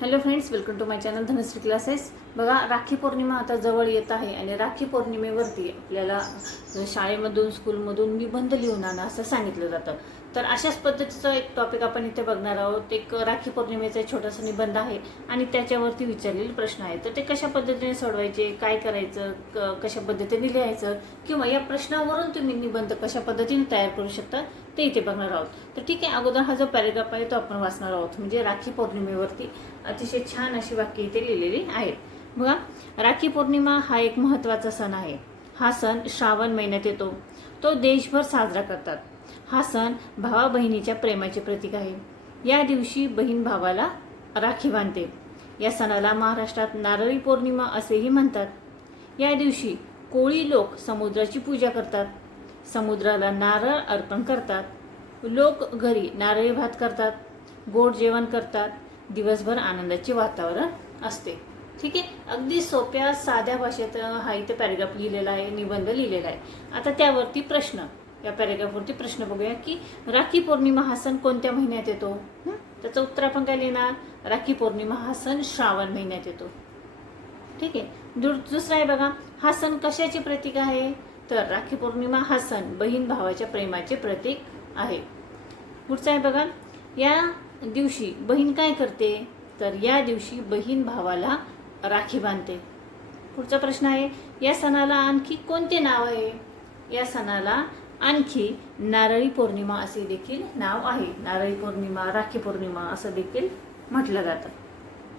Hello friends, welcome to my channel Dhanashree classes. बघा, राखी पौर्णिमा आता जवळ येत आहे आणि राखी पौर्णिमेवरती आपल्याला शाळेमधून स्कूलमधून निबंध लिहून आणा असं सांगितलं जातं। तर अशाच पद्धतीचा एक टॉपिक आपण इथे बघणार आहोत। एक राखी पौर्णिमेचा छोटासा निबंध आहे आणि त्याच्यावरती विचारलेले प्रश्न आहेत। तर ते कशा पद्धतीने सोडवायचे, काय करायचं, कशा पद्धतीने लिहायचं किंवा या प्रश्नावरून तुम्ही निबंध कशा पद्धतीने तयार करू शकता ते इथे बघणार आहोत। तर ठीक आहे, अगोदर हा जो पॅराग्राफ आहे तो आपण वाचणार आहोत। म्हणजे राखी पौर्णिमेवरती अतिशय छान अशी वाक्य इथे लिहिलेली आहेत। बघा, राखी पौर्णिमा हा एक महत्त्वाचा सण आहे। हा सण श्रावण महिन्यात येतो। तो देशभर साजरा करतात। हा सण भावा बहिणीच्या प्रेमाचे प्रतीक आहे। या दिवशी बहीण भावाला राखी बांधते। या सणाला महाराष्ट्रात नारळी पौर्णिमा असेही म्हणतात। या दिवशी कोळी लोक समुद्राची पूजा करतात, समुद्राला नारळ अर्पण करतात। लोक घरी नारळी भात करतात, गोड जेवण करतात। दिवसभर आनंदाचे वातावरण असते। ठीक आहे, अगदी सोप्या साध्या भाषेत हा इथे पॅराग्राफ लिहिलेला आहे, निबंध लिहिलेला आहे। आता त्यावरती प्रश्न, या पॅराग्राफवरती प्रश्न बघूया की राखी पौर्णिमा हा सण कोणत्या महिन्यात येतो। त्याचं उत्तर आपण काय लिहिणार, राखी पौर्णिमा हा सण श्रावण महिन्यात येतो। ठीक आहे, दुसरा आहे बघा, हा सण कशाचे प्रतीक आहे, तर राखी पौर्णिमा हा सण बहीण भावाच्या प्रेमाचे प्रतीक आहे। पुढचा आहे बघा, या दिवशी बहीण काय करते, तर या दिवशी बहीण भावाला राखी बांधते। पुढचा प्रश्न आहे, या सणाला आणखी कोणते नाव आहे। या सणाला आणखी नारळी पौर्णिमा असे देखील नाव आहे। नारळी पौर्णिमा, राखी पौर्णिमा असं देखील म्हटलं जातं।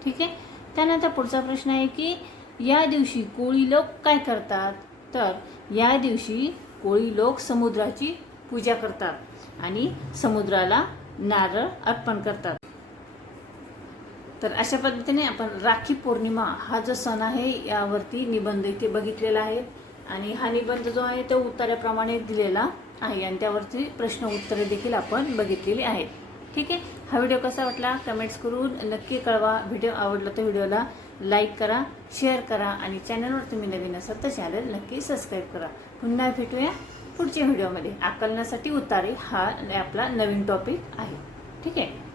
ठीक आहे, त्यानंतर पुढचा प्रश्न आहे की या दिवशी कोळी लोक काय करतात, तर या दिवशी कोळी लोक समुद्राची पूजा करतात आणि समुद्राला नारळ अर्पण करतात। तर अशा पद्धतीने आपण राखी पौर्णिमा हा जो सण आहे यावरती निबंध इथे बघितलेला आहे आणि हा निबंध जो आहे तो उत्तराप्रमाणे दिलेला आहे आणि त्यावरती प्रश्न उत्तरे देखील आपण बघितलेली आहेत। ठीक आहे, हा व्हिडिओ कसा वाटला कमेंट्स करून नक्की कळवा। व्हिडिओ आवडला तर व्हिडिओला लाईक करा, शेअर करा आणि चॅनलवर तुम्ही नवीन असाल तर चॅनल नक्की सबस्क्राईब करा। पुन्हा भेटूया पुढच्या व्हिडिओमध्ये। आकलनासाठी उतारे हा आपला नवीन टॉपिक आहे। ठीक आहे।